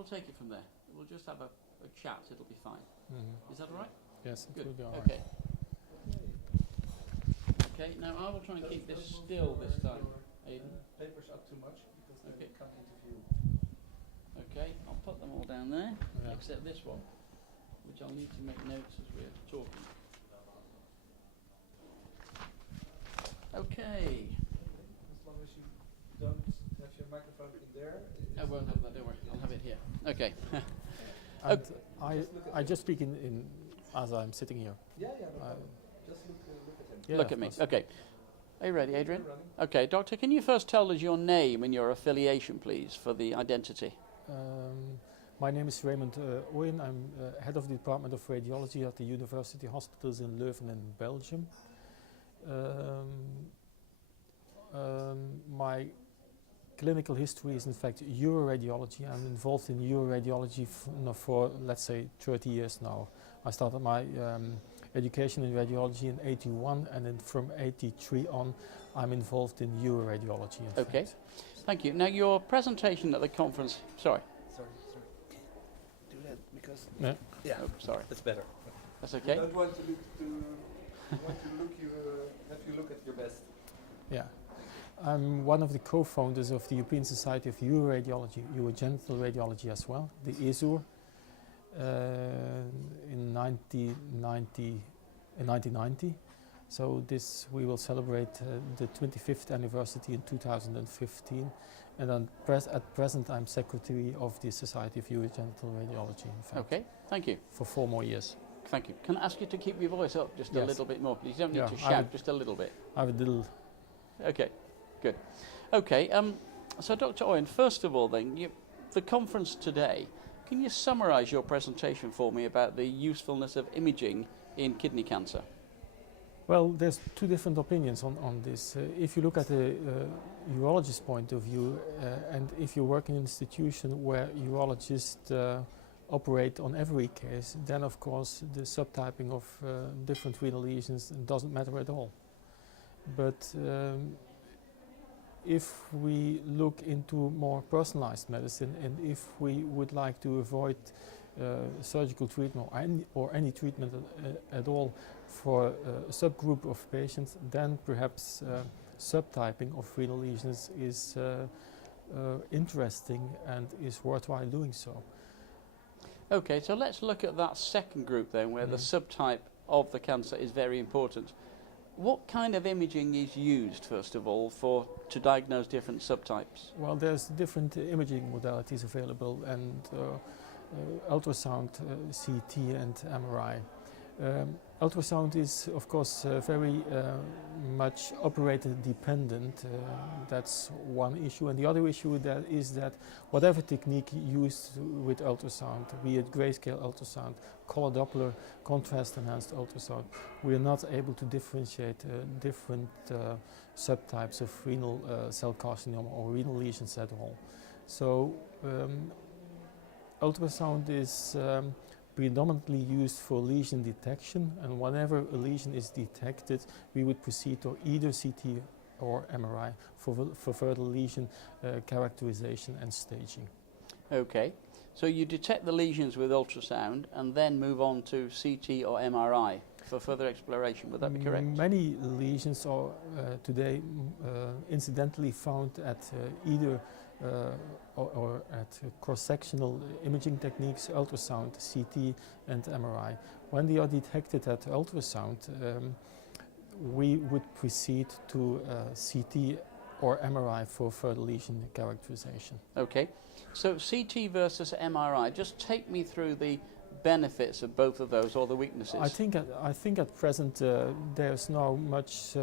we'll take it from there. We'll just have a chat. It'll be fine. Mm-hmm. Is that all right? Yes, it Good. will be all right. Okay. Okay. Now I will try and keep this still this time. Aidan. Papers up too much because they Okay. come into view. Okay. I'll put them all down there, Yeah. except this one, which I'll need to make notes as we're talking. Okay. As long as you don't have your microphone in there. I won't have that. Don't worry. I'll have it here. Okay. And Just look at I him. just speak in as I'm sitting here. Yeah, no I- problem. Just look at him. Yeah, Look of at me. course. Okay. Are you ready, Adrian? You're running. Okay, Doctor, can you first tell us your name and your affiliation, please, for the identity? My name is Raymond Ooyen. I'm head of the Department of Radiology at the University Hospitals in Leuven in Belgium. My clinical history is in fact uroradiology. I'm involved in uroradiology for let's say 30 years now. I started my education in radiology in '81, and then from '83 on I'm involved in uroradiology. Okay. Thank you. Now, your presentation at the conference... Sorry. Sorry. Do that because. Yeah. Yeah. Oh, sorry. That's better. That's okay. You don't want to look to. Have you look at your best. Yeah. I'm one of the co-founders of the European Society of Uroradiology, Urogenital Radiology as well, the ESUR, in 1990. So we will celebrate the 25th anniversary in 2015, and at present I'm secretary of the Society of Urogenital Radiology, in fact, Okay, thank you. for 4 more years. Thank you. Can I ask you to keep your voice up just a Yes. little bit more, please? You don't need Yeah, to I shout, would- just a little bit. I have a little. Okay, good. Okay, so Dr. Ooyen, first of all then, the conference today, can you summarise your presentation for me about the usefulness of imaging in kidney cancer? Well, there's two different opinions on this. If you look at the urologist's point of view, and if you work in an institution where urologists operate on every case, then of course the subtyping of different renal lesions doesn't matter at all. But if we look into more personalized medicine, and if we would like to avoid surgical treatment or any treatment at all for a subgroup of patients, then perhaps subtyping of renal lesions is interesting and is worthwhile doing so. Okay, so let's look at that second group then, where the subtype of the cancer is very important. What kind of imaging is used, first of all, to diagnose different subtypes? Well, there's different imaging modalities available, and ultrasound, CT and MRI. Ultrasound is of course very much operator dependent. That's one issue, and the other issue is that whatever technique used with ultrasound, be it grayscale ultrasound, color Doppler, contrast enhanced ultrasound, we are not able to differentiate different subtypes of renal cell carcinoma or renal lesions at all. So ultrasound is predominantly used for lesion detection, and whenever a lesion is detected, we would proceed to either CT or MRI for further lesion characterization and staging. Okay, so you detect the lesions with ultrasound and then move on to CT or MRI for further exploration, would that be correct? Many lesions are today incidentally found at either or at cross-sectional imaging techniques, ultrasound, CT and MRI. When they are detected at ultrasound, we would proceed to CT or MRI for further lesion characterization. Okay, so CT versus MRI, just take me through the benefits of both of those, or the weaknesses. I think at present there's not much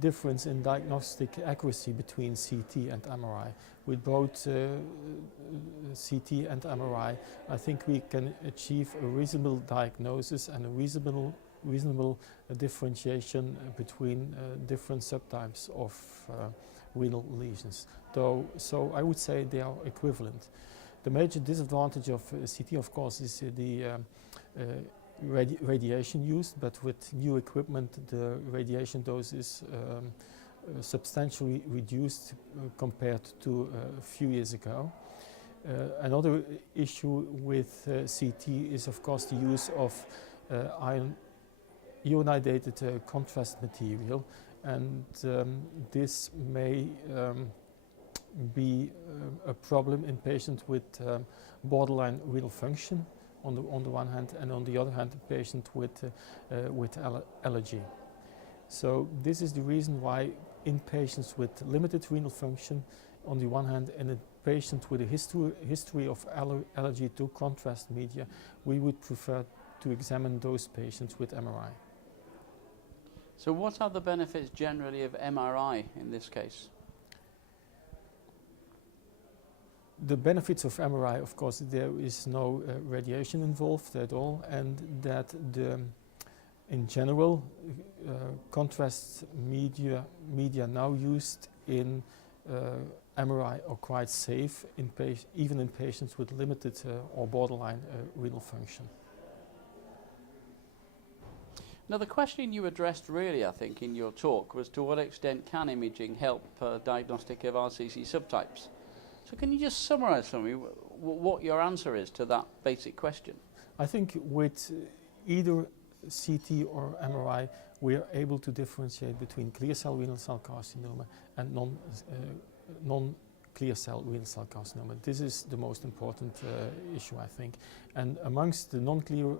difference in diagnostic accuracy between CT and MRI. With both CT and MRI, I think we can achieve a reasonable diagnosis and a reasonable differentiation between different subtypes of renal lesions. So I would say they are equivalent. The major disadvantage of CT, of course, is the radiation used, but with new equipment the radiation dose is substantially reduced compared to a few years ago. Another issue with CT is, of course, the use of ionidated contrast material, and this may be a problem in patients with borderline renal function on the one hand, and on the other hand, a patient with allergy. So this is the reason why in patients with limited renal function on the one hand, and a patient with a history of allergy to contrast media, we would prefer to examine those patients with MRI. So what are the benefits generally of MRI in this case? The benefits of MRI, of course, there is no radiation involved at all, and that in general, contrast media now used in MRI are quite safe, even in patients with limited or borderline renal function. Now, the question you addressed really, I think, in your talk was to what extent can imaging help diagnostic of RCC subtypes? So can you just summarize for me what your answer is to that basic question? I think with either CT or MRI, we are able to differentiate between clear cell renal cell carcinoma and non-clear cell renal cell carcinoma. This is the most important issue, I think. And amongst the non-clear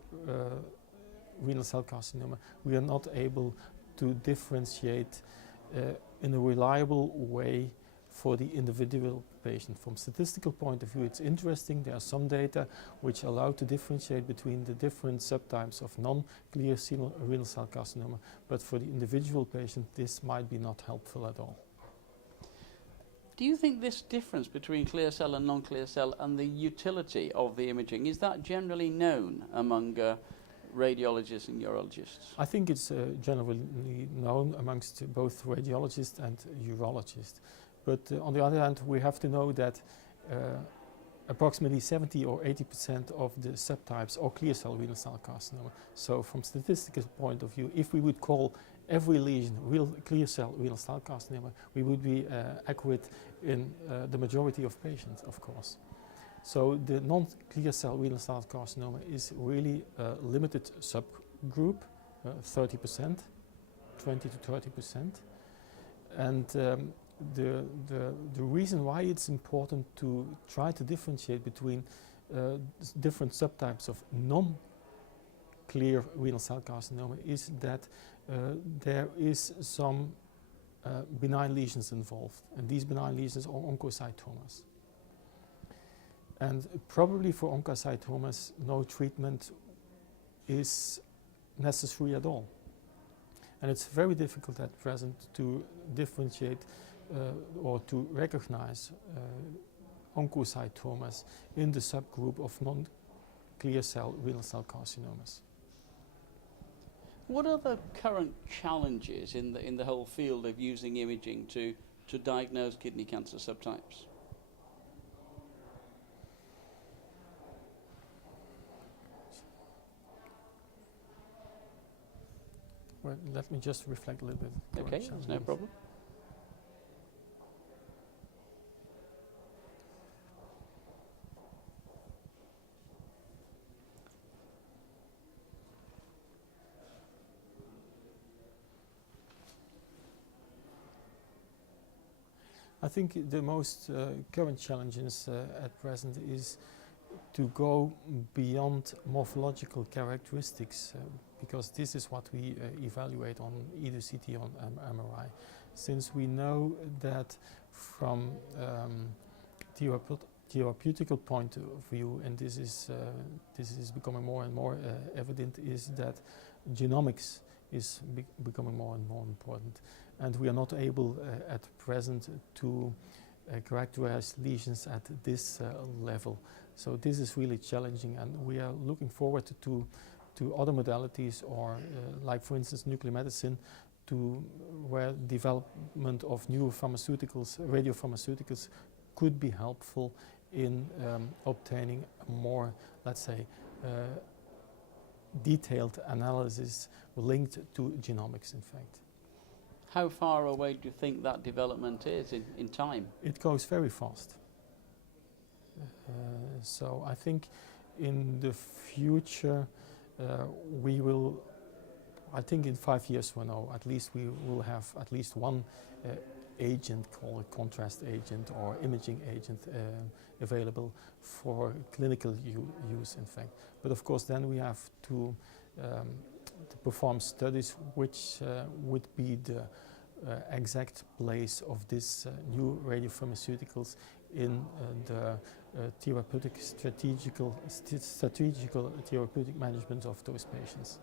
renal cell carcinoma, we are not able to differentiate in a reliable way for the individual patient. From statistical point of view, it's interesting. There are some data which allow to differentiate between the different subtypes of non-clear renal cell carcinoma, but for the individual patient, this might be not helpful at all. Do you think this difference between clear cell and non-clear cell and the utility of the imaging, is that generally known among radiologists and urologists? I think it's generally known amongst both radiologists and urologists. But on the other hand, we have to know that approximately 70 or 80% of the subtypes are clear cell renal cell carcinoma. So from statistical point of view, if we would call every lesion clear cell renal cell carcinoma, we would be accurate in the majority of patients, of course. So the non-clear cell renal cell carcinoma is really a limited subgroup, 30%, 20 to 30%. And the reason why it's important to try to differentiate between different subtypes of non-clear renal cell carcinoma is that there is some benign lesions involved, and these benign lesions are oncocytomas. And probably for oncocytomas, no treatment is necessary at all. And it's very difficult at present to differentiate or to recognize oncocytomas in the subgroup of non-clear cell renal cell carcinomas. What are the current challenges in the whole field of using imaging to diagnose kidney cancer subtypes? Well, let me just reflect a little bit. Okay, that's no problem. I think the most current challenges at present is to go beyond morphological characteristics, because this is what we evaluate on either CT or MRI. Since we know that from therapeutical point of view, and this is becoming more and more evident, is that genomics is becoming more and more important. And we are not able at present to characterize lesions at this level. So this is really challenging, and we are looking forward to other modalities, or like for instance nuclear medicine, where development of new pharmaceuticals, radiopharmaceuticals, could be helpful in obtaining a more, let's say, detailed analysis linked to genomics, in fact. How far away do you think that development is in time? It goes very fast. So I think in the future we will, I think in 5 years from now, at least we will have at least one agent, called a contrast agent or imaging agent, available for clinical use, in fact. But of course, then we have to perform studies which would be the exact place of this new radiopharmaceuticals in the strategical therapeutic management of those patients.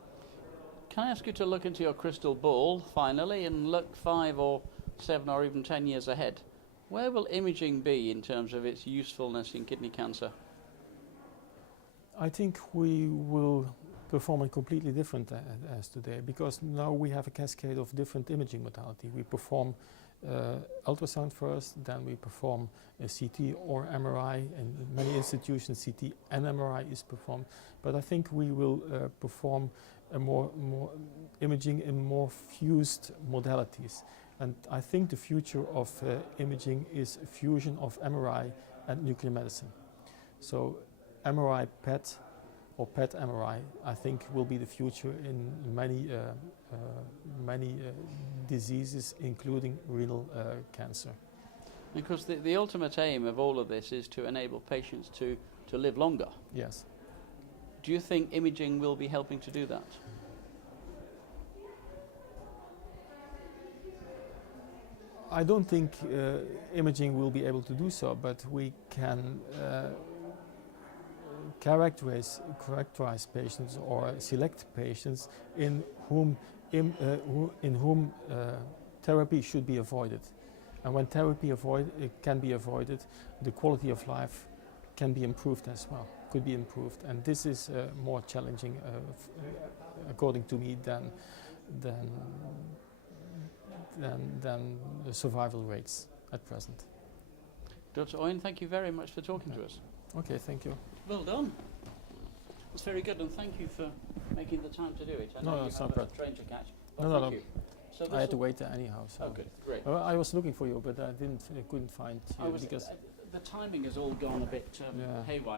Can I ask you to look into your crystal ball finally and look 5 or 7 or even 10 years ahead? Where will imaging be in terms of its usefulness in kidney cancer? I think we will perform it completely different as today, because now we have a cascade of different imaging modality. We perform ultrasound first, then we perform a CT or MRI, and in many institutions CT and MRI is performed. But I think we will perform a more imaging in more fused modalities. And I think the future of imaging is a fusion of MRI and nuclear medicine. So MRI PET or PET MRI, I think, will be the future in many diseases, including renal cancer. Because the ultimate aim of all of this is to enable patients to live longer. Yes. Do you think imaging will be helping to do that? I don't think imaging will be able to do so, but we can characterize patients or select patients in whom therapy should be avoided. And when therapy can be avoided, the quality of life can be improved as well, could be improved. And this is more challenging, according to me, than the survival rates at present. Dr. Owen, thank you very much for talking to us. Okay, thank you. Well done. That's very good, and thank you for making the time to do it. I know No, you it's have not a bad. train to catch. But No, thank no. you. So I had to this'll- wait anyhow. So. Oh, good, great. I was looking for you, but I couldn't find you because. The timing has all gone a bit Yeah. haywire.